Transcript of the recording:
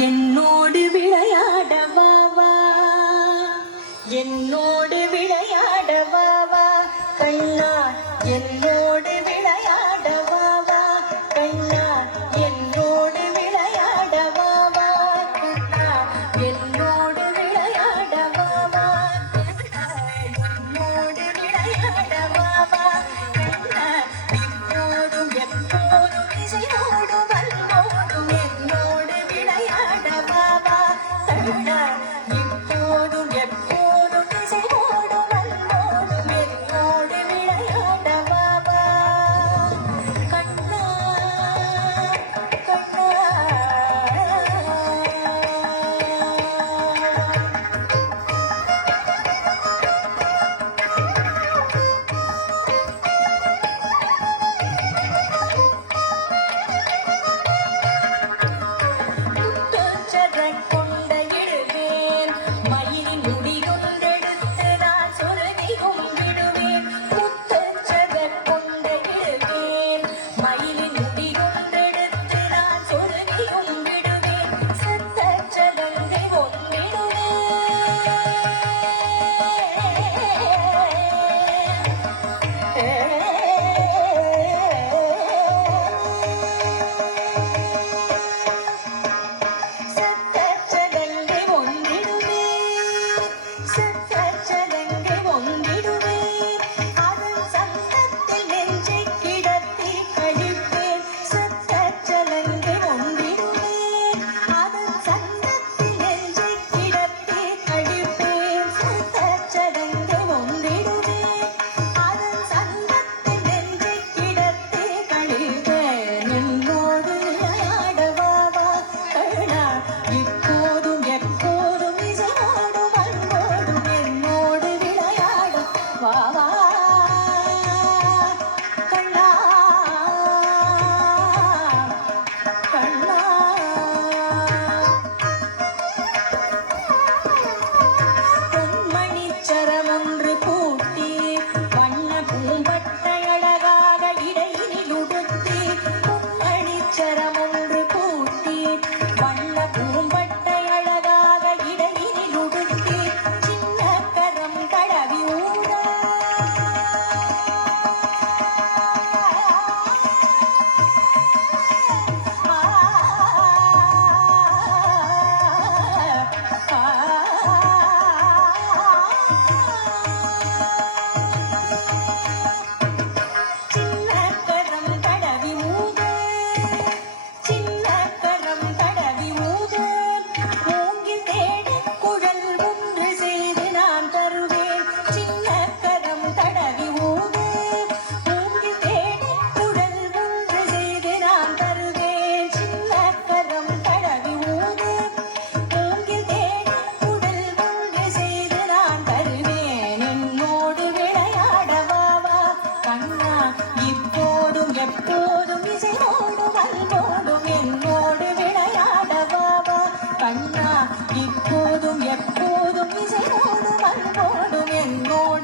என்னோடு விளையாட வா வா, என்னோடு விளையாட வா வா கண்ணா, என்னோடு விளையாட வா வா கண்ணா, என்னோடு விளையாட வா வா கண்ணா, என்னோடு விளையாட வா வா கண்ணா, என்னோடு விளையாட வா வா கண்ணா, இப்போதும் எப்போதும் இசையோடும் வல்லோடும் என்னோடு விளையாட வா வா கண்ணா, இப்போதும் எப்போதும் இசையோடும் வல்லோடும் என்னோடு விளையாட வா வா கண்ணா கண்ணா. எப்போதும் இசையோடும் வல்லோடும் என்னோடு விளையாட வா வா கண்ணா, இப்போதும் எப்போதும் இசையோடும் வல்லோடும் என்னோடு